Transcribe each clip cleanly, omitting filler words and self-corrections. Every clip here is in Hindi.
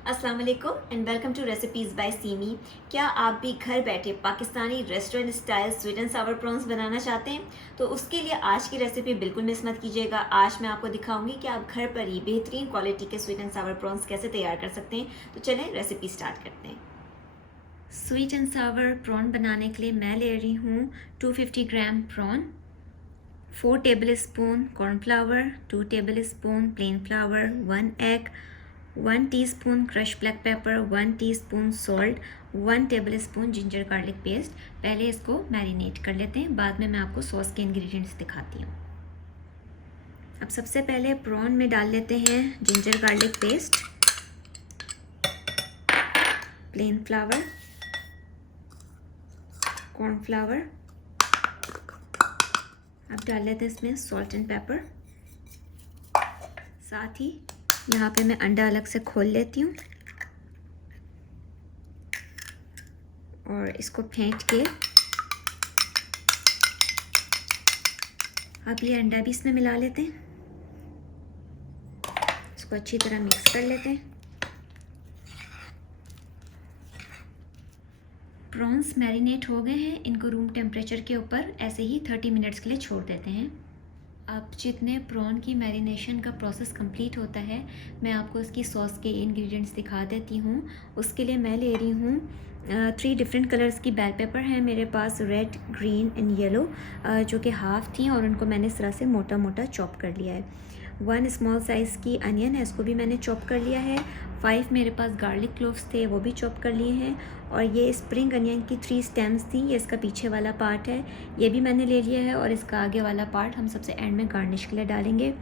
अस्सलाम वालेकुम and welcome to recipes by Seemi. क्या आप भी घर बैठे Pakistani restaurant style sweet and sour prawns बनाना चाहते हैं? तो उसके लिए आज की रेसिपी बिल्कुल मिस मत कीजिएगा। आज मैं आपको दिखाऊंगी कि आप घर पर ही बेहतरीन क्वालिटी के स्वीट एंड सावर प्रॉन्स कैसे तैयार कर सकते हैं। तो चलें रेसिपी स्टार्ट करते हैं। स्वीट एंड सावर प्रॉन बनाने के लिए मैं ले रही हूँ 250 gram prawn, 4 tablespoon cornflour, 2 tablespoon plain flour, 1 egg, 1 teaspoon crush black pepper, 1 teaspoon salt, 1 tablespoon ginger garlic paste. पहले इसको मैरिनेट कर लेते हैं, बाद में मैं आपको सॉस के इंग्रेडिएंट्स दिखाती हूँ। अब सबसे पहले प्रॉन में डाल लेते हैं ginger garlic paste, plane flower, cornflour. अब डाल लेते हैं इसमें सॉल्ट एंड पेपर। साथ ही यहाँ पे मैं अंडा अलग से खोल लेती हूँ और इसको फेंट के अब ये अंडा भी इसमें मिला लेते हैं। इसको अच्छी तरह मिक्स कर लेते हैं। प्रॉन्स मैरिनेट हो गए हैं, इनको रूम टेम्परेचर के ऊपर ऐसे ही 30 मिनट्स के लिए छोड़ देते हैं। अब जितने प्रॉन की मैरिनेशन का प्रोसेस कंप्लीट होता है, मैं आपको इसकी सॉस के इंग्रेडिएंट्स दिखा देती हूँ। उसके लिए मैं ले रही हूँ 3 डिफरेंट कलर्स की बेल पेपर है मेरे पास, रेड, ग्रीन एंड येलो, जो कि हाफ़ थी और उनको मैंने इस तरह से मोटा मोटा चॉप कर लिया है। 1 स्मॉल साइज़ की अनियन है, इसको भी मैंने चॉप कर लिया है। 5 मेरे पास गार्लिक क्लोव्स थे, वो भी चॉप कर लिए हैं। और ये स्प्रिंग अनियन की 3 स्टेम्स थी, ये इसका पीछे वाला पार्ट है, ये भी मैंने ले लिया है। और इसका आगे वाला पार्ट हम सबसे एंड में गार्निश के लिए डालेंगे।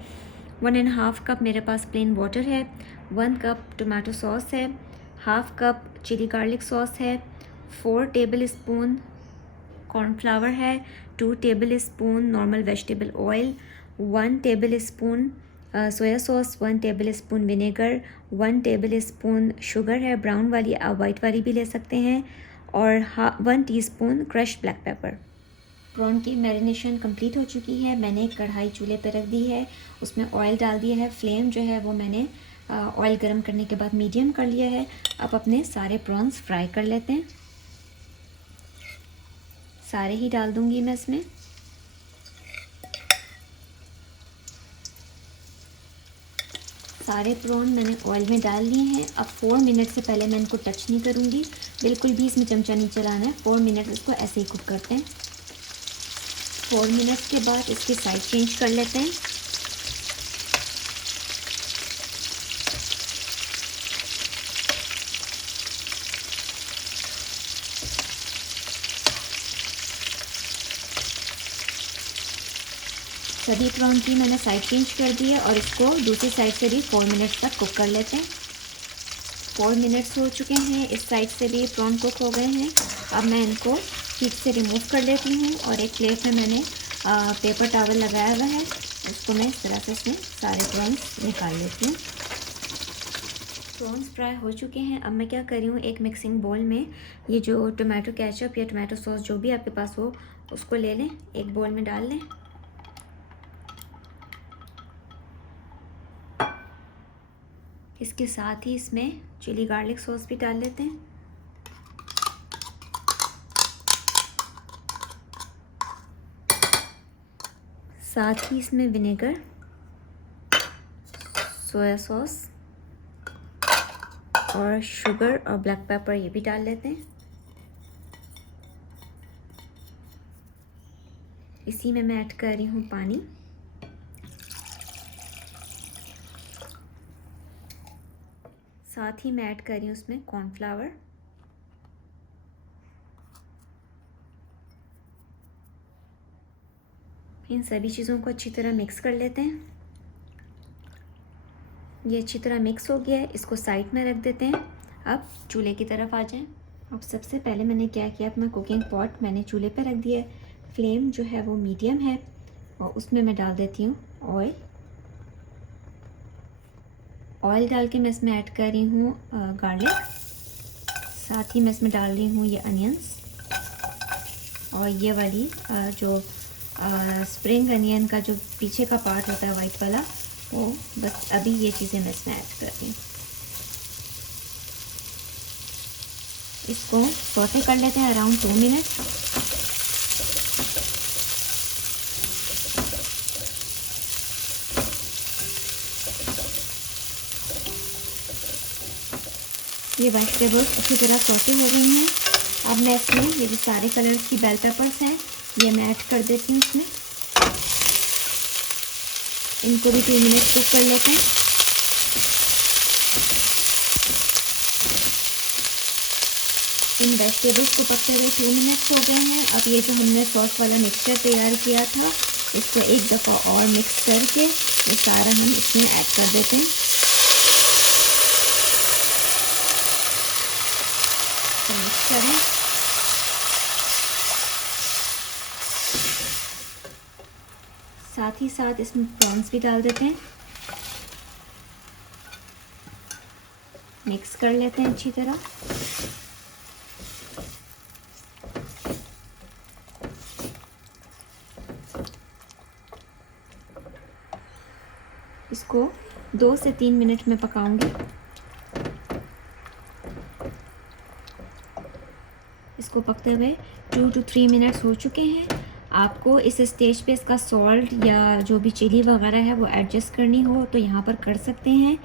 1.5 कप मेरे पास प्लेन वाटर है, 1 कप टोमेटो सॉस है, half cup chilli garlic sauce है, 4 टेबल स्पून कॉर्नफ्लावर है, 2 tablespoon normal vegetable oil, 1 tablespoon soya sauce, 1 tablespoon vinegar, 1 tablespoon sugar है, ब्राउन वाली, आप वाइट वाली भी ले सकते हैं, और 1 teaspoon crush black pepper. Prawn की मैरिनेशन कंप्लीट हो चुकी है। मैंने एक कढ़ाई चूल्हे पर रख दी है, उसमें ऑयल डाल दिया है। फ्लेम जो है वो मैंने ऑयल गर्म करने के बाद मीडियम कर लिया है। अब अपने सारे प्रॉन्स फ्राई कर लेते हैं। सारे ही डाल दूंगी मैं इसमें। सारे प्रॉन मैंने ऑयल में डाल लिए हैं। अब 4 मिनट से पहले मैं इनको टच नहीं करूँगी, बिल्कुल भी इसमें चमचा नहीं चलाना है। 4 मिनट इसको ऐसे ही कुक करते हैं। 4 मिनट के बाद इसकी साइड चेंज कर लेते हैं। सभी प्रॉन की मैंने साइड चेंज कर दी है और इसको दूसरी साइड से भी 4 मिनट तक कुक कर लेते हैं। 4 मिनट्स हो चुके हैं, इस साइड से भी प्रॉन कुक हो गए हैं। अब मैं इनको हीट से रिमूव कर लेती हूँ और एक प्लेट में मैंने पेपर टॉवल लगाया हुआ है, उसको मैं इस तरह से इसमें सारे प्रॉन्स निकाल लेती हूँ। प्रॉन्स फ्राई हो चुके हैं। अब मैं क्या कर रही हूँ, एक मिक्सिंग बोल में ये जो टोमेटो केचप या टोमेटो सॉस जो भी आपके पास हो उसको ले लें, एक बोल में डाल लें। इसके साथ ही इसमें चिली गार्लिक सॉस भी डाल लेते हैं। साथ ही इसमें विनेगर, सोया सॉस और शुगर और ब्लैक पेपर ये भी डाल लेते हैं। इसी में मैं ऐड कर रही हूँ पानी। साथ ही मैं ऐड कर रही हूँ उसमें कॉर्नफ्लावर। इन सभी चीज़ों को अच्छी तरह मिक्स कर लेते हैं। ये अच्छी तरह मिक्स हो गया है, इसको साइड में रख देते हैं। अब चूल्हे की तरफ आ जाएं। अब सबसे पहले मैंने क्या किया, अपना कुकिंग पॉट मैंने चूल्हे पर रख दिया है। फ्लेम जो है वो मीडियम है और उसमें मैं डाल देती हूँ ऑयल। ऑयल डाल के मैं इसमें ऐड कर रही हूँ गार्लिक। साथ ही मैं इसमें डाल रही हूँ ये अनियंस और ये वाली जो स्प्रिंग अनियन का जो पीछे का पार्ट होता है वाइट वाला, वो बस अभी ये चीज़ें मैं इसमें ऐड कर रही हूँ। इसको सौटे कर लेते हैं अराउंड 2 मिनट। ये वेजिटेबल्स अच्छी तरह सौटे हो गई हैं। अब मैं इसमें ये जो सारे कलर्स की बेल पेपर्स हैं ये मैं ऐड कर देती हूँ इसमें। इनको भी 2 मिनट कुक कर लेते हैं। इन वेजिटेबल्स को पकते हुए 2 मिनट्स हो गए हैं। अब ये जो हमने सॉस वाला मिक्सचर तैयार किया था इसको एक दफ़ा और मिक्स करके ये सारा हम इसमें ऐड कर देते हैं। तो मिक्स करें। साथ ही साथ इसमें प्रॉन्स भी डाल देते हैं। मिक्स कर लेते हैं अच्छी तरह। इसको 2 से 3 मिनट में पकाऊंगी। इसको पकते हुए 2 to 3 मिनट्स हो चुके हैं। आपको इस स्टेज पे इसका सॉल्ट या जो भी चिली वगैरह है वो एडजस्ट करनी हो तो यहाँ पर कर सकते हैं।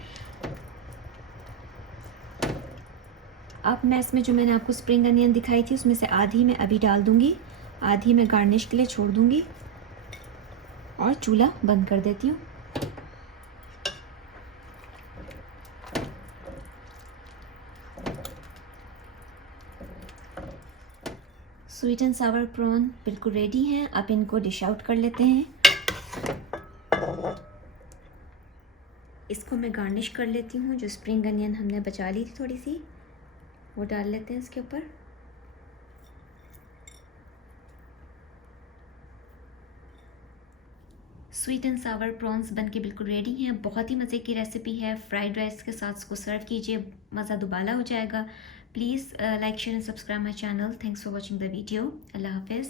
अब मैं इसमें जो मैंने आपको स्प्रिंग अनियन दिखाई थी उसमें से आधी मैं अभी डाल दूँगी, आधी मैं गार्निश के लिए छोड़ दूँगी और चूल्हा बंद कर देती हूँ। स्वीट एंड सावर प्रॉन बिल्कुल रेडी हैं। अब इनको डिश आउट कर लेते हैं। इसको मैं गार्निश कर लेती हूँ। जो स्प्रिंग अनियन हमने बचा ली थी थोड़ी सी वो डाल लेते हैं इसके ऊपर। स्वीट एंड सावर प्रॉन्स बनके बिल्कुल रेडी हैं। बहुत ही मज़े की रेसिपी है। फ्राइड राइस के साथ इसको सर्व कीजिए, मज़ा दुबाला हो जाएगा। Please like share and subscribe my channel. Thanks for watching the video. अल्लाह हाफिज़।